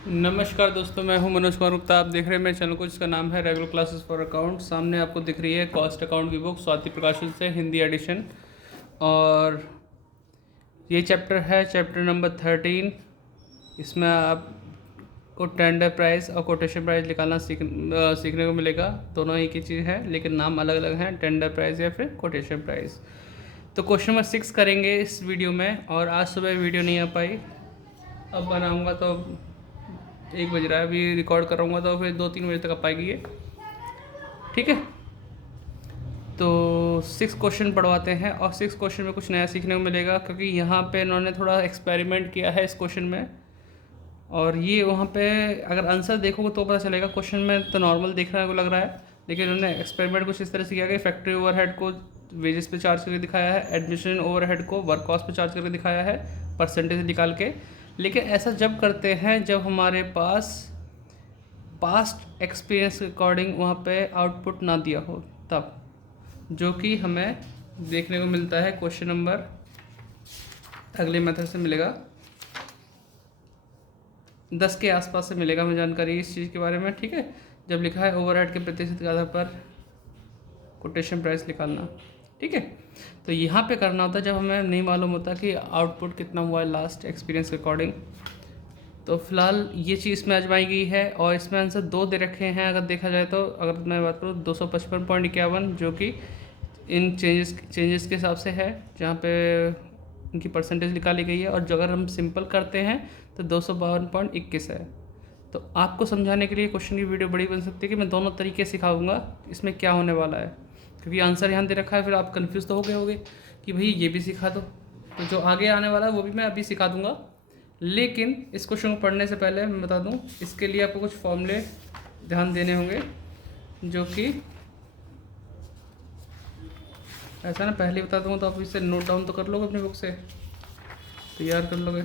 नमस्कार दोस्तों, मैं हूं मनोज कुमार गुप्ता। आप देख रहे हैं मेरे चैनल को जिसका नाम है रेगुलर क्लासेस फॉर अकाउंट। सामने आपको दिख रही है कॉस्ट अकाउंट की बुक स्वाति प्रकाशन से, हिंदी एडिशन। और ये चैप्टर है चैप्टर नंबर 13। इसमें आपको टेंडर प्राइस और कोटेशन प्राइस निकालना सीखने को मिलेगा। दोनों एक ही चीज़ है लेकिन नाम अलग अलग हैं, टेंडर प्राइस या फिर कोटेशन प्राइस। तो क्वेश्चन नंबर 6 करेंगे इस वीडियो में। और आज सुबह वीडियो नहीं आ पाई, अब बनाऊँगा तो 1 बज रहा है, अभी रिकॉर्ड कराऊँगा तो फिर 2-3 बजे तक आ पाएगी ये। ठीक है, तो 6 क्वेश्चन पढ़वाते हैं। और 6 क्वेश्चन में कुछ नया सीखने को मिलेगा क्योंकि यहाँ पे इन्होंने थोड़ा एक्सपेरिमेंट किया है इस क्वेश्चन में। और ये वहाँ पे अगर आंसर देखोगे तो पता चलेगा। क्वेश्चन में तो नॉर्मल देखने को लग रहा है लेकिन उन्होंने एक्सपेरिमेंट कुछ इस तरह से किया कि फैक्ट्री ओवरहेड को वेजेस पे चार्ज करके दिखाया है, एडमिशन ओवरहेड को वर्क कॉस्ट पे चार्ज करके दिखाया है परसेंटेज निकाल के। लेकिन ऐसा जब करते हैं जब हमारे पास पास्ट एक्सपीरियंस के अकॉर्डिंग वहाँ पे आउटपुट ना दिया हो, तब जो कि हमें देखने को मिलता है क्वेश्चन नंबर अगले मेथड से मिलेगा 10 के आसपास से मिलेगा हमें जानकारी इस चीज़ के बारे में। ठीक है, जब लिखा है ओवरहेड के प्रतिशत के आधार पर कोटेशन प्राइस निकालना। ठीक है, तो यहाँ पे करना होता है जब हमें नहीं मालूम होता कि आउटपुट कितना हुआ है लास्ट एक्सपीरियंस के अकॉर्डिंग। तो फिलहाल ये चीज़ इसमें आजमाई गई है और इसमें आंसर 2 दे रखे हैं। अगर देखा जाए तो अगर मैं बात करूँ 255.51 जो कि इन चेंजेस के हिसाब से है, जहाँ पे इनकी परसेंटेज निकाली गई है। और जो अगर हम सिंपल करते हैं तो 252.21 है। तो आपको समझाने के लिए क्वेश्चन की वीडियो बड़ी बन सकती है कि मैं दोनों तरीके सिखाऊंगा इसमें क्या होने वाला है, क्योंकि आंसर यहाँ दे रखा है। फिर आप कंफ्यूज तो हो गए होगे कि भाई ये भी सिखा दो। तो जो आगे आने वाला है वो भी मैं अभी सिखा दूंगा। लेकिन इस क्वेश्चन को पढ़ने से पहले मैं बता दूं, इसके लिए आपको कुछ फॉर्मूले ध्यान देने होंगे, जो कि ऐसा ना पहले बता दूंगा तो आप इसे नोट डाउन तो कर लोगे अपनी बुक से, तैयार कर लोगे।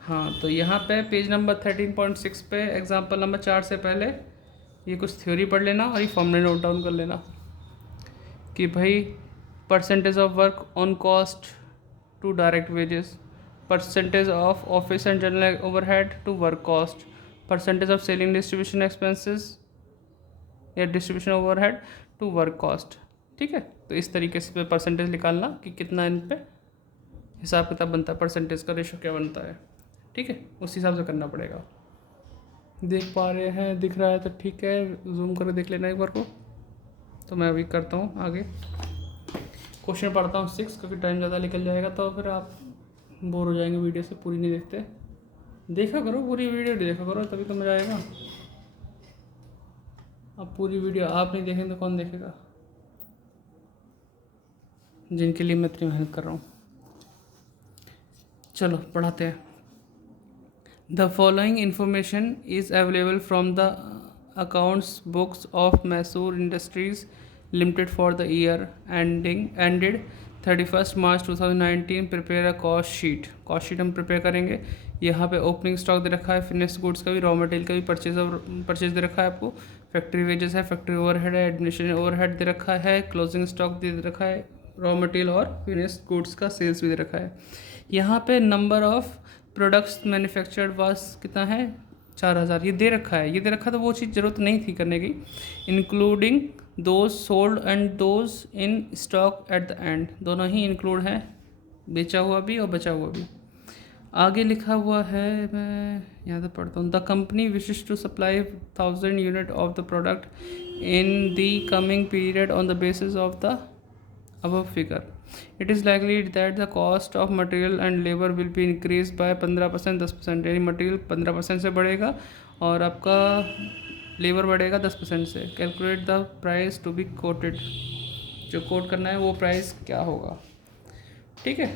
हाँ, तो यहाँ पे पेज नंबर 13.6 पे एग्जाम्पल नंबर 4 से पहले ये कुछ थ्योरी पढ़ लेना और ये फॉर्मूले नोट डाउन कर लेना कि भाई percentage of work on cost to direct wages, percentage of office and general overhead to work cost, percentage of selling distribution expenses या distribution overhead to work cost। ठीक है, तो इस तरीके से परसेंटेज निकालना कि कितना इन पे हिसाब किताब बनता है, परसेंटेज का रेशो क्या बनता है। ठीक है, उस हिसाब से करना पड़ेगा। देख पा रहे हैं, दिख रहा है तो ठीक है, जूम करके देख लेना एक बार को। तो मैं अभी करता हूँ आगे क्वेश्चन पढ़ता हूँ 6, क्योंकि टाइम ज़्यादा निकल जाएगा तो फिर आप बोर हो जाएंगे वीडियो से, पूरी नहीं देखते। देखा करो पूरी वीडियो, देखा करो तभी तो मज़ा आएगा। अब पूरी वीडियो आप नहीं देखेंगे तो कौन देखेगा, जिनके लिए मैं इतनी मेहनत कर रहा हूँ। चलो पढ़ाते हैं। The following information is available from the accounts books of Mysore industries limited for the year ended 31 March 2019। Prepare a cost sheet. Cost sheet हम प्रिपेयर करेंगे। यहाँ पे ओपनिंग स्टॉक दे रखा है, फिनिश्ड गुड्स का भी, रॉ मटेरियल का भी परचेज दे रखा है आपको। फैक्ट्री वेजेस है, फैक्ट्री ओवरहेड है, एडमिनिस्ट्रेशन ओवरहेड दे रखा है, क्लोजिंग स्टॉक दे रखा है, रॉ मटेरियल और फिनिश्ड गुड्स का सेल्स भी दे रखा है। यहाँ पे नंबर ऑफ प्रोडक्ट्स मैन्युफैक्चर्ड वास कितना है, 4000 ये दे रखा है। ये दे रखा तो वो चीज़ ज़रूरत नहीं थी करने की। Including those sold and those in stock at the end, दोनों ही इंक्लूड हैं, बेचा हुआ भी और बचा हुआ भी। आगे लिखा हुआ है, मैं यहाँ से पढ़ता हूँ। The company wishes to supply 1000 unit of the product in the coming period on the basis of the above figure. It is likely that the cost of material and labor will be increased by 15%, 10%। यानी material 15% से बढ़ेगा और आपका labour बढ़ेगा 10% से। Calculate the price to be quoted, जो quote करना है वो प्राइस क्या होगा। ठीक है,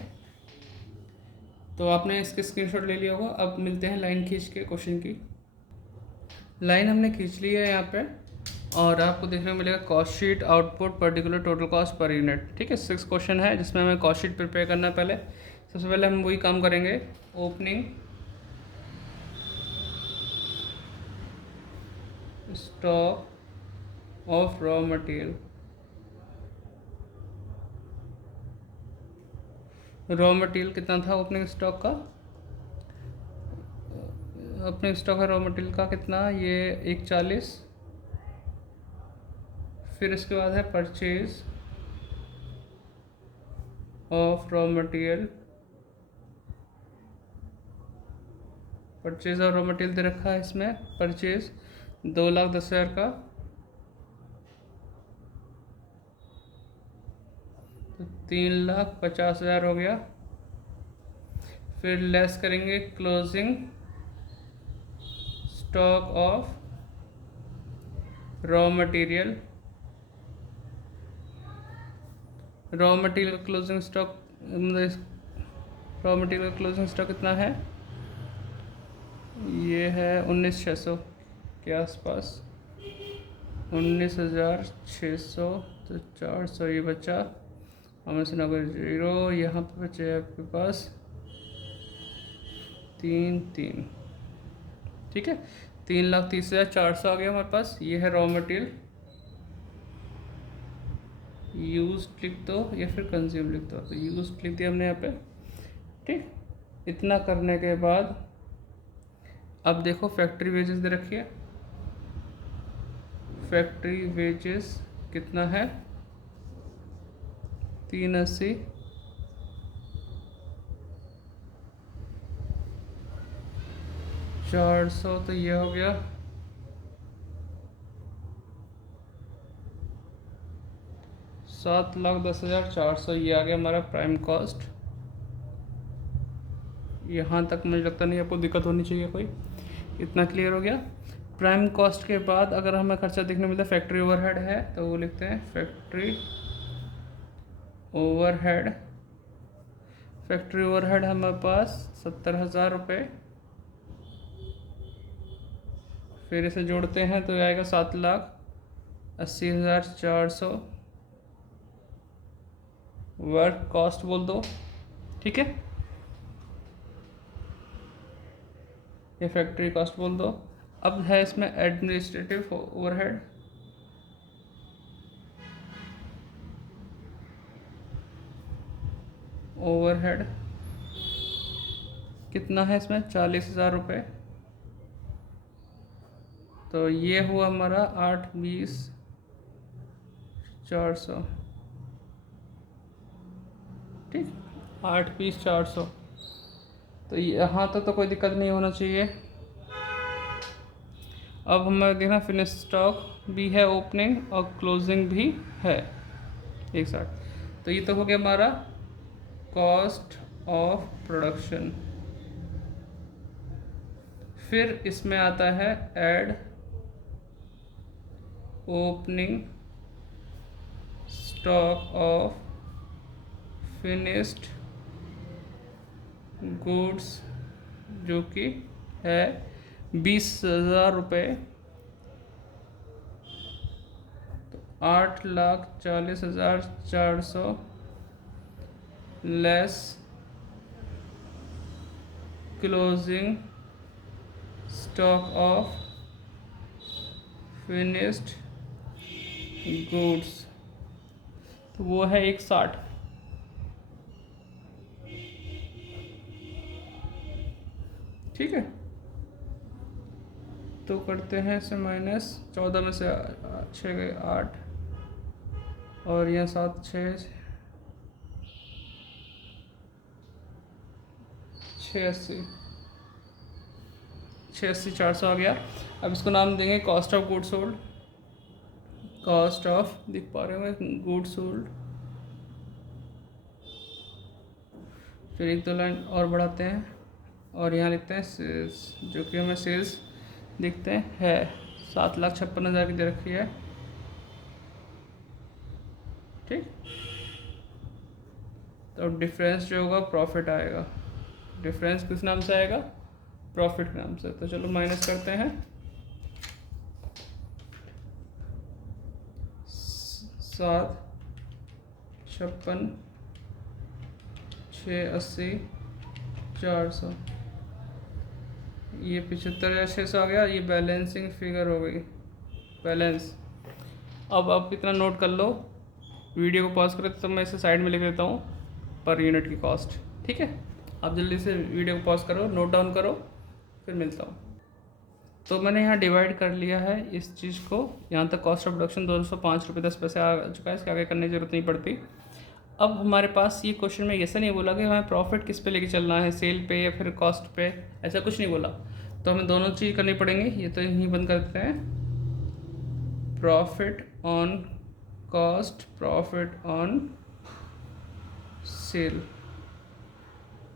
तो आपने इसके स्क्रीनशॉट ले लिया होगा। अब मिलते हैं लाइन खींच के क्वेश्चन की। लाइन हमने खींच ली है यहाँ पे और आपको देखने को मिलेगा cost sheet, output, particular total cost per unit. ठीक है, 6 क्वेश्चन है जिसमें हमें कॉस्ट शीट प्रिपेयर करना है। पहले सबसे पहले हम वही काम करेंगे, opening stock of raw material. Raw material कितना था ओपनिंग स्टॉक का, अपने स्टॉक है रॉ मटेरियल का कितना, ये 140। फिर इसके बाद है purchase of raw material, purchase of raw material दे रखा है इसमें, परचेज 2,10,000 का, तो 3,50,000 हो गया। फिर लेस करेंगे closing stock of raw material, raw material का क्लोजिंग स्टॉक, रॉ मटेरियल का क्लोजिंग स्टॉक कितना है, ये है 19,600 के आसपास, 19,600। तो 400 ये बचा, हमें से नंबर 0, यहाँ पे बचे आपके पास 3। ठीक है, 3,30,400 आ गया हमारे पास। ये है रॉ मटेरियल, यूज लिख दो या फिर कंज्यूम लिख दो, तो यूज लिख दिया हमने यहाँ पे। ठीक, इतना करने के बाद अब देखो फैक्ट्री वेजेस दे रखिए, फैक्ट्री वेजेस कितना है, 380। $400, तो ये हो गया 7,10,400। ये आ गया हमारा प्राइम कॉस्ट। यहाँ तक मुझे लगता नहीं आपको दिक्कत होनी चाहिए कोई, इतना क्लियर हो गया। प्राइम कॉस्ट के बाद अगर हमें खर्चा देखने मिलता है फैक्ट्री ओवरहेड है, तो वो लिखते हैं फैक्ट्री ओवरहेड। फैक्ट्री ओवरहेड हमारे पास 70,000 रुपये। फिर इसे जोड़ते हैं तो आएगा 7,80,400। वर्क कॉस्ट बोल दो, ठीक है, ये फैक्ट्री कॉस्ट बोल दो। अब है इसमें एडमिनिस्ट्रेटिव ओवरहेड, ओवरहेड कितना है इसमें, 40,000 रुपये। तो ये हुआ हमारा 8,20,400। ठीक, 8,20,400। तो यहाँ तक तो कोई दिक्कत नहीं होना चाहिए। अब हमें देखना फिनिश स्टॉक भी है, ओपनिंग और क्लोजिंग भी है एक साथ। तो ये तो हो गया हमारा कॉस्ट ऑफ प्रोडक्शन। फिर इसमें आता है add opening stock of finished goods, जो कि है 20,000 रुपये। तो 8,40,400 less closing stock of finished goods, तो वो है 160। ठीक है, तो करते हैं इसे माइनस, 14 में से 6 गए 8, और यहाँ 7 6 86,400 आ गया। अब इसको नाम देंगे cost of goods sold, cost of, दिख पा रहे हो गुड्स सोल्ड। फिर 1-2 लाइन और बढ़ाते हैं और यहाँ लिखते हैं सेल्स, जो कि हमें सेल्स दिखते हैं 7,56,000 की दे रखी है। ठीक, तो डिफरेंस जो होगा प्रॉफिट आएगा। डिफरेंस किस नाम से आएगा, प्रॉफिट के नाम से। तो चलो माइनस करते हैं, 7,56,680 400, ये 75,600 आ गया। ये बैलेंसिंग फिगर हो गई, बैलेंस। अब आप इतना नोट कर लो, वीडियो को पॉज करें तो मैं इसे साइड में लिख देता हूँ पर यूनिट की कॉस्ट। ठीक है, आप जल्दी से वीडियो को पॉज करो, नोट डाउन करो, फिर मिलता हूँ। तो मैंने यहाँ डिवाइड कर लिया है इस चीज़ को। यहाँ तक कॉस्ट ऑफ प्रोडक्शन 205 रुपये 10 पैसे आ चुका है, इसके आगे करने की जरूरत नहीं पड़ती। अब हमारे पास ये क्वेश्चन में ऐसा नहीं बोला कि हमें प्रॉफिट किस पे लेके चलना है, सेल पे या फिर कॉस्ट पे, ऐसा कुछ नहीं बोला। तो हमें दोनों चीज़ करनी पड़ेंगी। ये तो यहीं बंद कर देते हैं, profit on cost, profit on cell.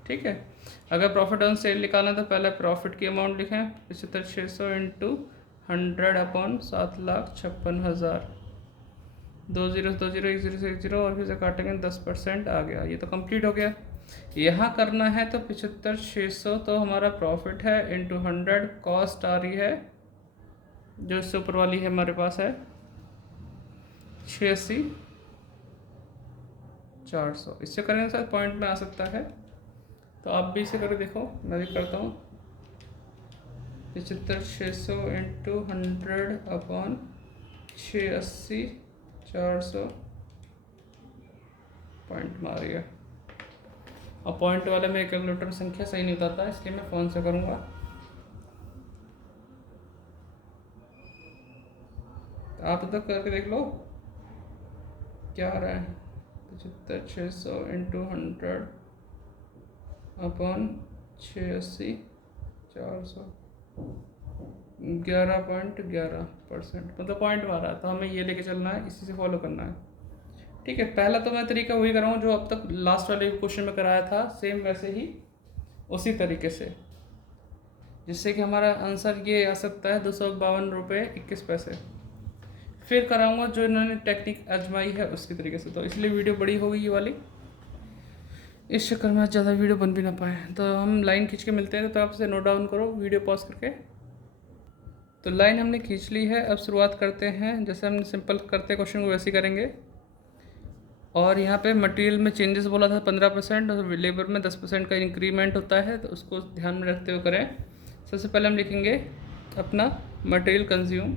ठीक है, अगर प्रॉफिट ऑन सेल निकालना तो पहले प्रॉफिट की अमाउंट लिखें, 75,600 इंटू 100 अपॉन 7,56,000, 20 20 1 0 से 1 0 और फिर से काटेंगे 10% आ गया। ये तो कंप्लीट हो गया। यहाँ करना है तो 75,600 तो हमारा प्रॉफिट है इंटू 100, कॉस्ट आ रही है जो इससे ऊपर वाली है हमारे पास है 86,400। इससे करेंगे सर पॉइंट में आ सकता है, तो आप भी इसे करके देखो, मैं भी करता हूँ। 75,600 इंटू 100 अपॉन 86,400 पॉइंट मार गया। और पॉइंट वाले में कैलकुलेटर संख्या सही नहीं बताता, इसलिए मैं फ़ोन से करूँगा। तो आप तक करके देख लो क्या आ रहा है। 75,600 इंटू 100 अपॉन 86,400, 11.11%, मतलब पॉइंट मारा है। तो हमें ये लेके चलना है, इसी से फॉलो करना है। ठीक है, पहला तो मैं तरीका वही कराऊँ जो अब तक लास्ट वाले क्वेश्चन में कराया था, सेम वैसे ही उसी तरीके से, जिससे कि हमारा आंसर ये आ सकता है 252 रुपये 21 पैसे। फिर कराऊंगा जो इन्होंने टेक्निक आजमाई है उसकी तरीके से, तो इसलिए वीडियो बड़ी हो गई ये वाली, इस चक्कर में ज़्यादा वीडियो बन भी ना पाए। तो हम लाइन खींच के मिलते हैं, तो आप इसे नोट डाउन करो वीडियो पॉज करके। तो लाइन हमने खींच ली है, अब शुरुआत करते हैं। जैसे हमने सिंपल करते क्वेश्चन को वैसे ही करेंगे। और यहाँ पे मटेरियल में चेंजेस बोला था 15% और लेबर में 10% का इंक्रीमेंट होता है, तो उसको ध्यान में रखते हुए करें। सबसे पहले हम लिखेंगे अपना मटेरियल कंज्यूम,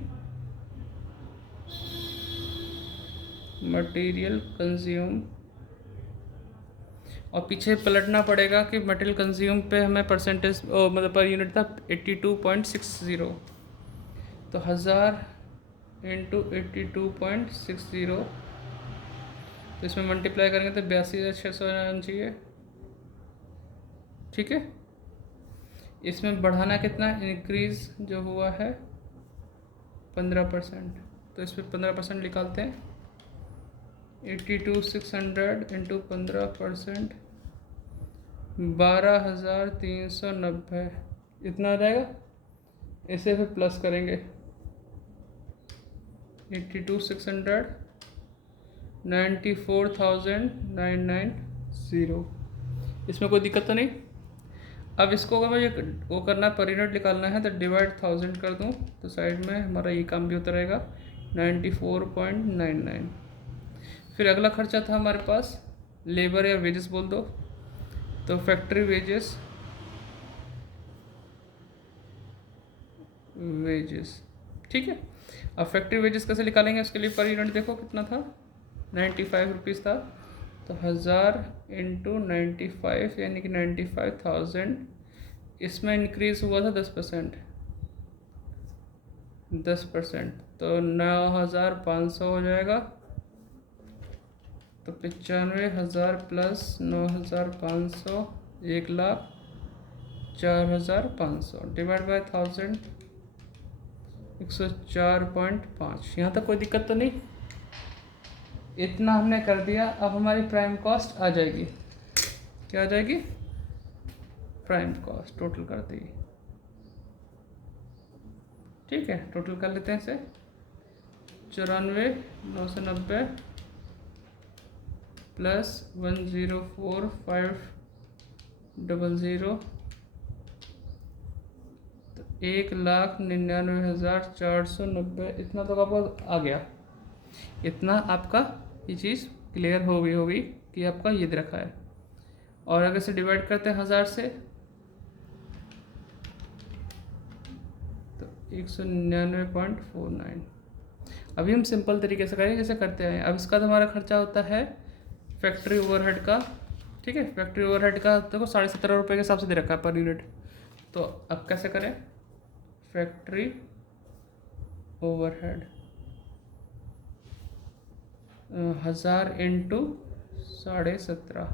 और पीछे पलटना पड़ेगा कि मटेरियल कंज्यूम पे हमें परसेंटेज मतलब पर यूनिट था 82.60, तो 1000 इंटू 82.60, तो इसमें मल्टीप्लाई करेंगे तो 82,600 आना चाहिए। ठीक है, इसमें बढ़ाना कितना, इंक्रीज जो हुआ है 15%, तो इसमें 15% निकालते हैं। 82,600 इंटू 15%, 12,390 इतना आ जाएगा। इसे फिर प्लस करेंगे, 82,600 94,990, इसमें कोई दिक्कत तो नहीं। अब इसको अगर मुझे वो करना है, पर यूनिट निकालना है, तो डिवाइड 1000 कर दूँ तो साइड में हमारा ये काम भी होता रहेगा 94.99। फिर अगला खर्चा था हमारे पास लेबर या वेजेस बोल दो, तो फैक्ट्री वेजेस ठीक है। अब फैक्ट्री वेजेस कैसे निकालेंगे, उसके लिए पर यूनिट देखो कितना था, 95 रुपीज़ था, तो 1000 इंटू 95 यानी कि 95,000। इसमें इंक्रीज़ हुआ था 10%, तो 9,500 हो जाएगा। तो 95,000 प्लस 9,500, 1,04,500 डिवाइड बाय 1000, 104.5। यहाँ तक कोई दिक्कत तो नहीं, इतना हमने कर दिया। अब हमारी प्राइम कॉस्ट आ जाएगी, क्या आ जाएगी, प्राइम कॉस्ट टोटल कर दी। ठीक है, टोटल कर लेते हैं इसे, 94,990 प्लस 104,500, तो 1,99,490, इतना तो आपको आ गया। इतना आपका ये चीज़ क्लियर हो गई होगी कि आपका ये दे रखा है। और अगर से डिवाइड करते हैं 1000 से, तो 199.49। अभी हम सिंपल तरीके से करेंगे जैसे करते हैं। अब इसका तो हमारा खर्चा होता है फैक्ट्री ओवरहेड का। ठीक है, फैक्ट्री ओवरहेड का देखो 17.5 रुपये के हिसाब से दे रखा है पर यूनिट। तो अब कैसे करें, फैक्ट्री ओवरहेड 1000 इंटू 17.5,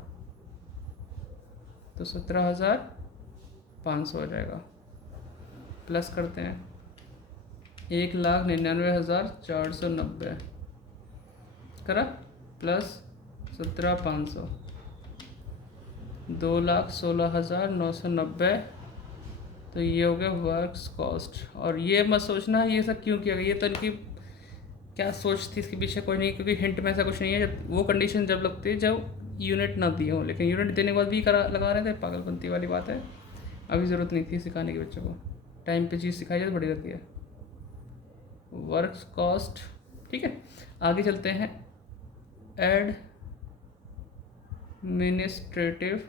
तो 17,500 हो जाएगा। प्लस करते हैं 1,99,490 करा, प्लस 17,500 2,16,990। तो ये हो गया वर्क्स कॉस्ट। और ये मत सोचना ये सब क्यों किया गया, ये तो इनकी क्या सोच थी इसके पीछे, कोई नहीं, क्योंकि हिंट में ऐसा कुछ नहीं है। जब वो कंडीशन जब लगती है जब यूनिट ना दिए हो, लेकिन यूनिट देने के बाद भी करा लगा रहे थे, पागलपंती वाली बात है। अभी ज़रूरत नहीं थी सिखाने के बच्चों को, टाइम पे चीज़ सिखाई जाए तो बड़ी लगती है। वर्क्स कॉस्ट, ठीक है। आगे चलते हैं, एडमिनिस्ट्रेटिव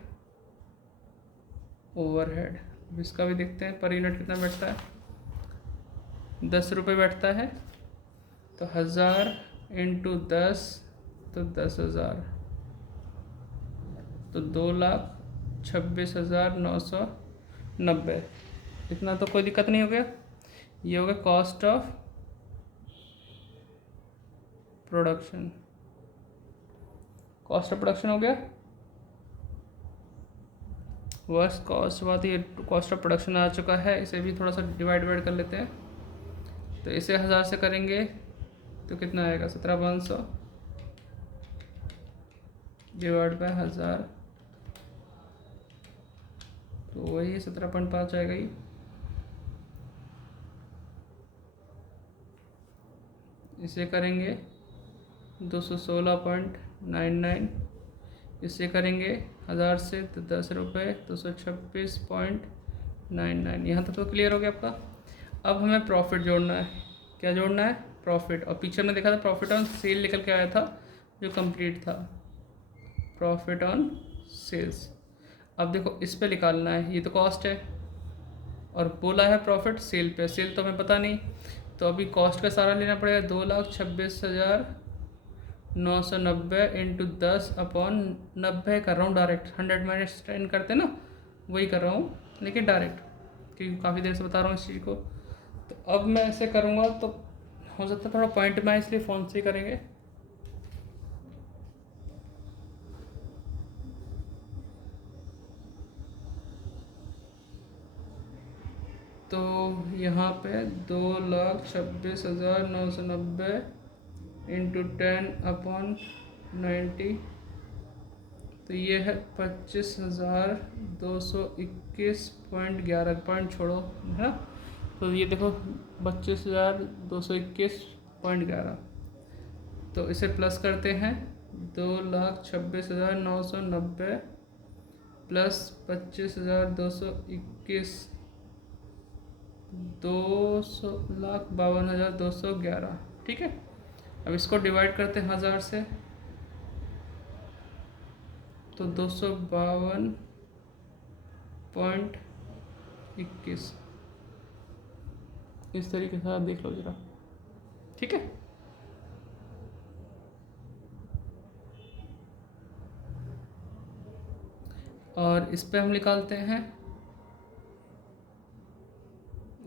ओवरहेड, इसका भी देखते हैं पर यूनिट कितना बैठता है। 10 रुपये बैठता है, तो 1000 इंटू 10 तो 10,000, तो 2,26,990। इतना तो कोई दिक्कत नहीं हो गया। ये हो गया cost of production, cost of production हो गया। वर्क्स कॉस्ट बात, ये कॉस्ट ऑफ प्रोडक्शन आ चुका है। इसे भी थोड़ा सा डिवाइड कर लेते हैं। तो इसे 1000 से करेंगे तो कितना आएगा, 17,500 डिवाइड बाय 1000, तो वही 17.5 आएगा ही। इसे करेंगे 216.99, इसे करेंगे 1000 से तो 10 रुपये, 226.99। यहाँ तक तो क्लियर हो गया आपका। अब हमें प्रॉफिट जोड़ना है। क्या जोड़ना है, प्रॉफिट। और पीछे में देखा था प्रॉफिट ऑन सेल निकल के आया था जो कंप्लीट था, प्रॉफिट ऑन सेल्स। अब देखो इस पे निकालना है, ये तो कॉस्ट है और बोला है प्रॉफिट सेल पे, सेल तो हमें पता नहीं, तो अभी कॉस्ट का सारा लेना पड़ेगा। 2,26,990 इंटू 10 अपॉन 90 कर रहा हूँ डायरेक्ट, 100 माइनस 10 करते ना, वही कर रहा हूँ लेकिन डायरेक्ट, क्योंकि काफ़ी देर से बता रहा हूँ इस चीज़ को। तो अब मैं ऐसे करूँगा तो हो सकता है थोड़ा पॉइंट में, इसलिए फ़ोन से ही करेंगे। तो यहाँ पे 2,26,990 इंटू 10 अपॉन 90, तो ये है 25,221.11 पॉइंट छोड़ो है ना, तो ये देखो 25,221.11। तो इसे प्लस करते हैं, 2,26,990 प्लस 25,221, 2,52,211, ठीक है। अब इसको डिवाइड करते हैं 1000 से, तो 252.21, इस तरीके से आप देख लो जरा, ठीक है। और इस पे हम निकालते हैं,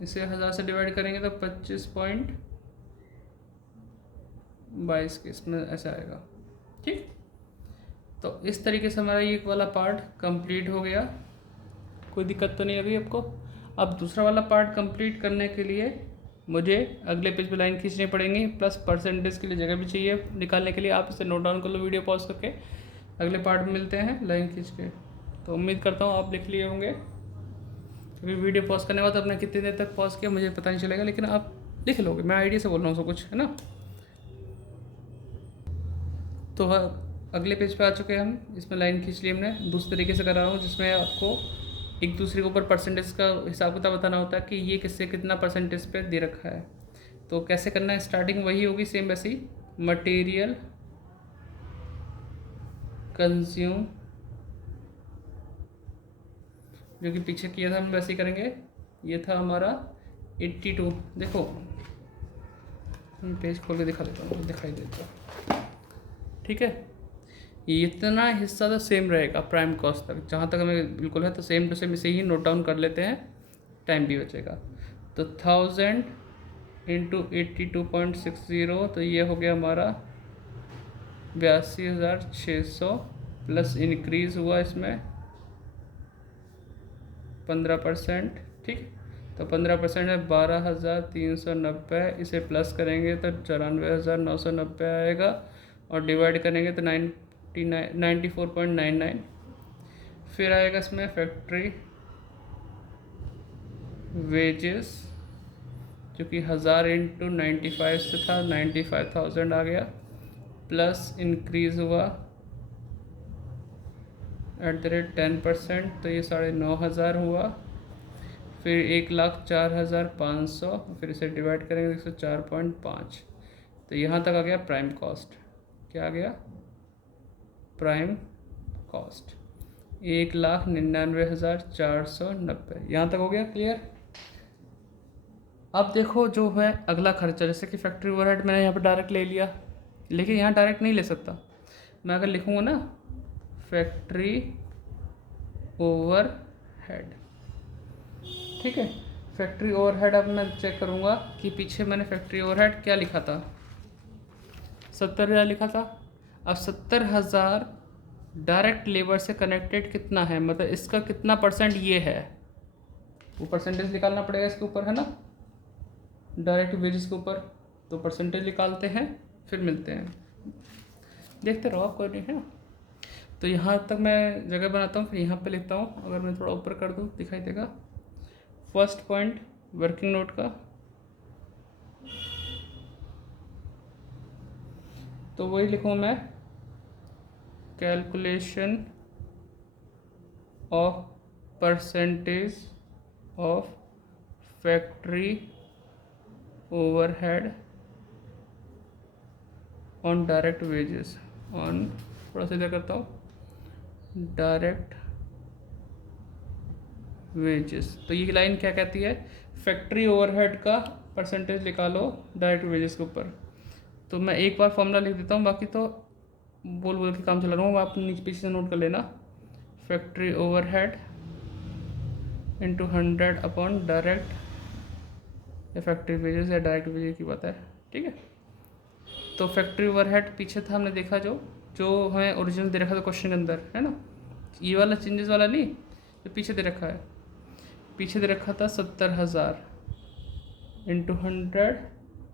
इसे 1000 से डिवाइड करेंगे तो 25.22 के इसमें ऐसा आएगा, ठीक। तो इस तरीके से हमारा ये वाला पार्ट कंप्लीट हो गया, कोई दिक्कत तो नहीं अभी आपको। अब दूसरा वाला पार्ट कंप्लीट करने के लिए मुझे अगले पेज पे लाइन खींचनी पड़ेंगी, प्लस परसेंटेज के लिए जगह भी चाहिए निकालने के लिए। आप इसे नोट डाउन कर लो वीडियो पॉज करके, अगले पार्ट में मिलते हैं लाइन खींच के। तो उम्मीद करता हूँ आप लिख लिए होंगे, क्योंकि वीडियो पॉज करने के बाद आपने कितनी देर तक पॉज किया मुझे पता नहीं चलेगा, लेकिन आप लिख लोगे, मैं आइडिया से बोल रहा हूँ सब कुछ, है ना। तो अगले पेज पे आ चुके हैं हम, इसमें लाइन खींच ली हमने। दूसरे तरीके से करा रहा हूँ जिसमें आपको एक दूसरे के ऊपर परसेंटेज का हिसाब किताब बताना होता है कि ये किससे कितना परसेंटेज पे दे रखा है। तो कैसे करना है, स्टार्टिंग वही होगी सेम वैसी, मटेरियल कंज्यूम जो कि पीछे किया था हम वैसे ही करेंगे। ये था हमारा 82, देखो पेज खोल के दिखा देता हूँ, दिखाई देता, ठीक है। इतना हिस्सा तो सेम रहेगा प्राइम कॉस्ट तक, जहाँ तक हमें बिल्कुल है, तो सेम टू सेम इसे ही नोट डाउन कर लेते हैं, टाइम भी बचेगा। तो 1000 × 82.60, तो ये हो गया हमारा 82,600 प्लस इंक्रीज़ हुआ इसमें 15%। ठीक, तो 15% है 12,390, इसे प्लस करेंगे तो 94,990 आएगा, और डिवाइड करेंगे तो 94.99। फिर आएगा इसमें फैक्ट्री वेजेस, जो कि 1000 × 95 से था, 95,000 आ गया, प्लस इंक्रीज़ हुआ @10%, तो ये 9,500 हुआ। फिर 1,04,500, फिर इसे डिवाइड करेंगे 104.5, तो यहाँ तक आ गया प्राइम कॉस्ट। क्या आ गया? Prime cost 1,99,490। यहाँ तक हो गया क्लियर? अब देखो जो है अगला खर्चा, जैसे कि फैक्ट्री ओवरहेड मैंने यहाँ पर डायरेक्ट ले लिया, लेकिन यहाँ डायरेक्ट नहीं ले सकता। मैं अगर लिखूँगा ना फैक्ट्री ओवरहेड, ठीक है, फैक्ट्री ओवरहेड, अब मैं चेक करूँगा कि पीछे मैंने फैक्ट्री ओवरहेड क्या लिखा था, 70,000 लिखा था। अब 70,000 डायरेक्ट लेबर से कनेक्टेड कितना है, मतलब इसका कितना परसेंट ये है, वो परसेंटेज निकालना पड़ेगा इसके ऊपर, है ना, डायरेक्ट वेजेस के ऊपर। तो परसेंटेज निकालते हैं, फिर मिलते हैं, देखते रहो आप, कोई नहीं है ना। तो यहाँ तक मैं जगह बनाता हूँ, फिर यहाँ पे लिखता हूँ। अगर मैं थोड़ा ऊपर कर दूँ दिखाई देगा। फर्स्ट पॉइंट वर्किंग नोट का, तो वही लिखूँ मैं, calculation of percentage of factory overhead on direct wages, on, थोड़ा सा इधर करता हूँ, डायरेक्ट वेजेस। तो ये लाइन क्या कहती है, फैक्ट्री ओवरहेड का परसेंटेज निकालो डायरेक्ट वेजेस के ऊपर। तो मैं एक बार फॉर्मूला लिख देता हूँ, बाकी तो बोल बोल के काम चला रहा हूँ, आप नीचे पीछे से नोट कर लेना। Factory overhead into 100 upon direct effective wages, या डायरेक्ट वेजेस की बात है, ठीक है। तो फैक्ट्री ओवरहेड पीछे था, हमने देखा जो जो हमें ओरिजिनल दे रखा था क्वेश्चन के अंदर, है ना, ये वाला चेंजेस वाला नहीं, जो पीछे दे रखा है, पीछे दे रखा था 70,000 इंटू 100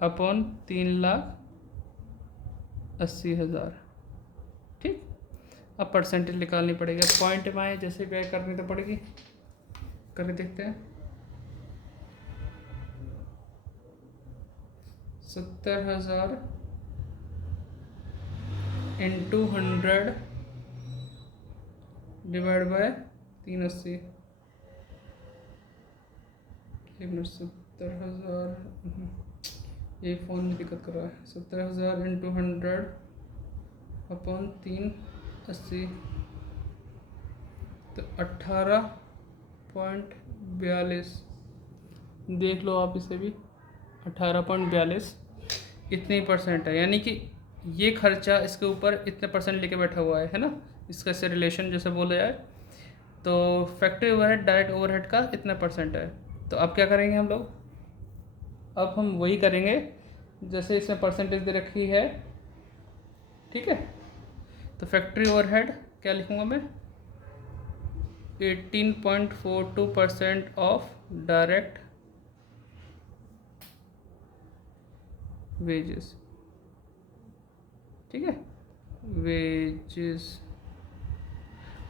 अपॉन 3,80,000, ठीक। अब परसेंटेज निकालनी पड़ेगी, पॉइंट में आए जैसे भी करनी तो पड़ेगी, करके देखते हैं। 70,000 इंटू 100 डिवाइड बाय 380, 70,000, ये फ़ोन में दिक्कत कर रहा है। 70,000 इंटू 100 अपॉन 380, तो 18.42, देख लो आप इसे भी, 18.42 इतनी परसेंट है, यानी कि ये खर्चा इसके ऊपर इतने परसेंट लेके बैठा हुआ है ना, इसका से रिलेशन जैसे बोला जाए। तो फैक्ट्री ओवरहेड डायरेक्ट ओवरहेड का इतना परसेंट है। तो अब क्या करेंगे हम लोग, अब हम वही करेंगे जैसे इसमें परसेंटेज दे रखी है, ठीक है। तो फैक्ट्री ओवरहेड क्या लिखूँगा मैं, 18.42% ऑफ डायरेक्ट वेजेस, ठीक है, वेजेस।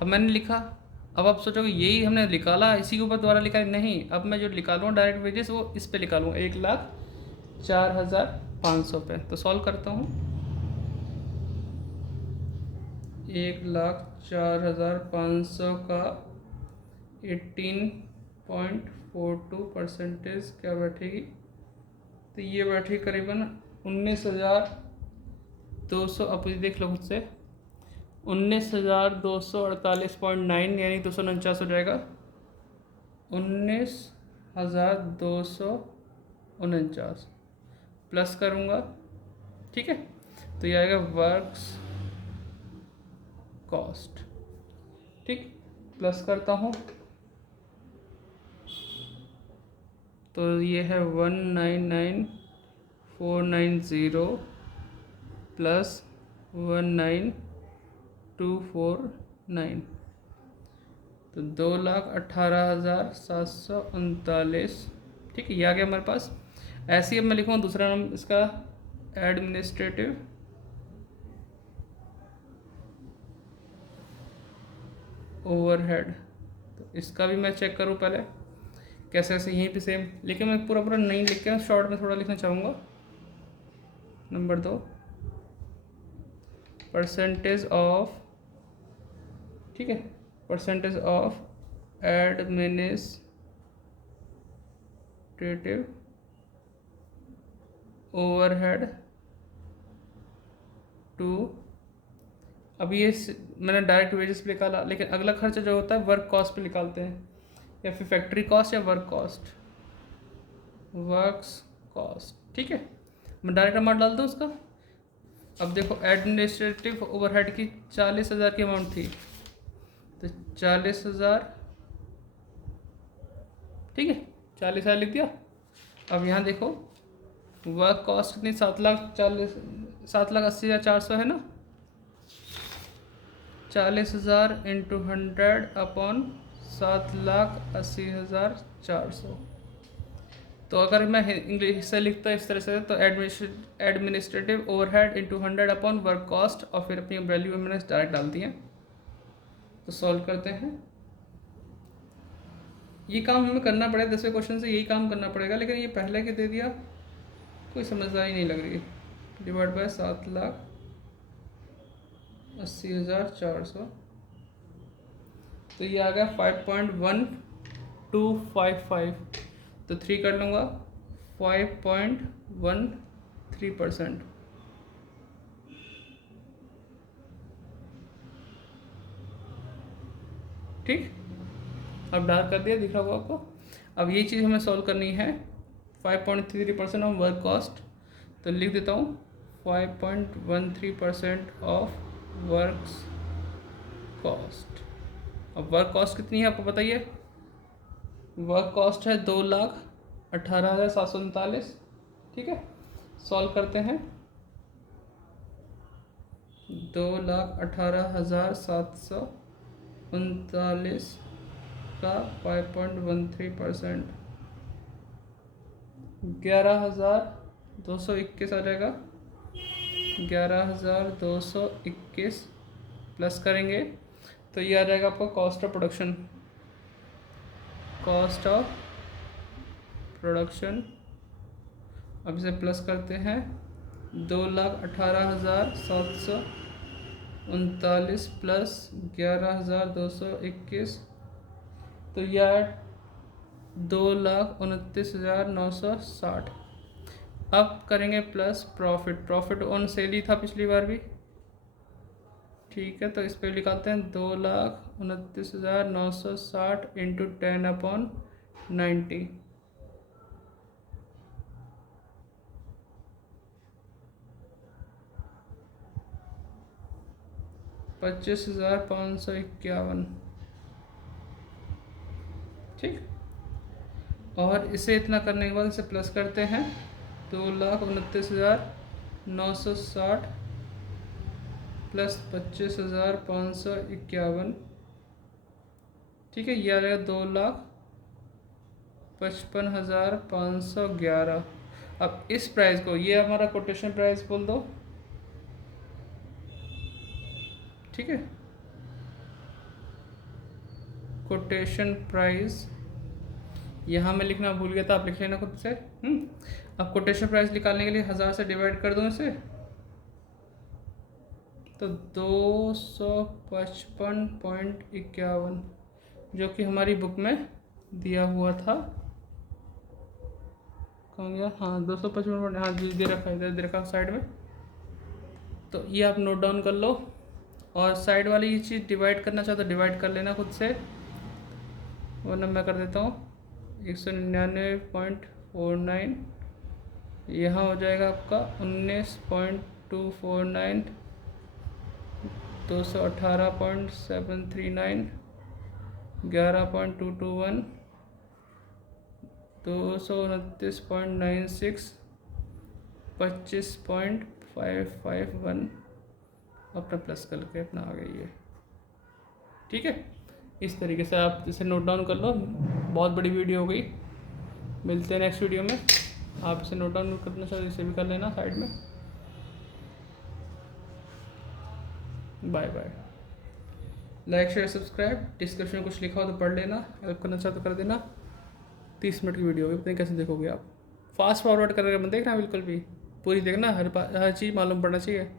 अब मैंने लिखा, अब आप सोचोगे यही हमने निकाला, इसी के ऊपर दोबारा लिखा, नहीं, अब मैं जो निकालूँगा डायरेक्ट वेजेस वो इस पे निकालूँगा, 1,04,500 पे। तो सॉल्व करता हूँ, 1,04,500 का 18.42% क्या बैठेगी, तो ये बैठेगी करीबन 19,200, अब देख लो खुद से, 19,248.9, यानी 249 हो जाएगा, 19,249 प्लस करूँगा, ठीक है। तो ये आएगा वर्क्स कॉस्ट, ठीक, प्लस करता हूँ, तो ये है 199,490 प्लस 19,249, तो 2,18,739। ठीक है, ये आ गया हमारे पास। ऐसे ही अब मैं लिखूँगा दूसरा नाम इसका, एडमिनिस्ट्रेटिव ओवरहेड। तो इसका भी मैं चेक करूँ पहले कैसे कैसे, यहीं पे सेम, लेकिन मैं पूरा पूरा नहीं लिख के शॉर्ट में थोड़ा लिखना चाहूँगा। नंबर 2, परसेंटेज ऑफ, ठीक है, percentage of administrative overhead to, अब ये मैंने डायरेक्ट वेजेस पे निकाला, लेकिन अगला खर्च जो होता है वर्क कॉस्ट पे निकालते हैं, या फिर फैक्ट्री कॉस्ट या वर्क कॉस्ट, वर्क्स कॉस्ट। ठीक है, मैं डायरेक्ट अमाउंट डाल दूँ उसका। अब देखो एडमिनिस्ट्रेटिव ओवरहेड की 40,000 की अमाउंट थी, तो 40,000, ठीक है, 40,000 लिख दिया। अब यहाँ देखो वर्क कॉस्ट कितनी, 7,80,400 है ना। 40,000 इंटू 100 अपॉन 7,80,400। तो अगर मैं इंग्लिश से लिखता इस तरह से, तो administrative overhead into 100 upon work cost, और फिर अपनी वैल्यू मैंने डायरेक्ट डाल दी है। तो सॉल्व करते हैं। ये काम हमें करना पड़ेगा, 10वें क्वेश्चन से यही काम करना पड़ेगा, लेकिन ये पहले के दे दिया, कोई समझदारी नहीं लग रही है। डिवाइड बाय 7,80,400, तो ये आ गया 5.1255, तो 3 कर लूँगा, 5.13%। ठीक, अब डार्क कर दिया, दिख रहा होगा आपको। अब ये चीज़ हमें सॉल्व करनी है, 5.33% ऑफ वर्क कॉस्ट, तो लिख देता हूँ 5.13% ऑफ वर्क कॉस्ट। अब वर्क कॉस्ट कितनी है आपको बताइए, वर्क कॉस्ट है 2,18,739। ठीक है, सॉल्व करते हैं। 2,18,739 का 5.13%, 11,221 आ जाएगा। 11,221 प्लस करेंगे तो ये आ जाएगा आपका cost of production, cost of production. अब इसे प्लस करते हैं, 2,18,739 प्लस 11,221, तो यह 2,29,960। अब करेंगे plus profit, profit on sale ही था पिछली बार भी। ठीक है, तो इस पर निकालते हैं 2,29,960 इंटू 10/90, 25,551। ठीक, और इसे इतना करने के बाद इसे प्लस करते हैं, 2,29,960 प्लस 25,551। ठीक है, ये आ जाएगा 2,55,511। अब इस प्राइस को, ये हमारा कोटेशन प्राइस बोल दो। ठीक है, कोटेशन प्राइस यहाँ मैं लिखना भूल गया था, आप लिख लेना खुद से। अब कोटेशन प्राइस निकालने के लिए 1000 से डिवाइड कर दूँ इसे, तो 255.51 जो कि हमारी बुक में दिया हुआ था। कहाँ गया, हाँ 255, हाँ जी दे रखा है, इधर दे रखा साइड में। तो ये आप नोट डाउन कर लो, और साइड वाली ये चीज़ डिवाइड करना चाहो तो डिवाइड कर लेना खुद से, वरना मैं कर देता हूँ। 199.49 यहाँ हो जाएगा आपका 19.249, 218.739, 11.221, 229.96 25.551 अपना प्लस करके अपना आ गई है। ठीक है, इस तरीके से आप इसे नोट डाउन कर लो। बहुत बड़ी वीडियो हो गई, मिलते हैं नेक्स्ट वीडियो में। आप इसे नोट डाउन करना चाहिए, इसे भी कर लेना साइड में। Bye bye. Like share subscribe. Description में कुछ लिखा हो तो पढ़ लेना, हेल्प करना चाहो तो कर देना। 30 मिनट की वीडियो होगी, पता नहीं कैसे देखोगे आप। फास्ट फॉरवर्ड करके मत देखना बिल्कुल भी, पूरी देखना। हर चीज़ मालूम पड़ना चाहिए।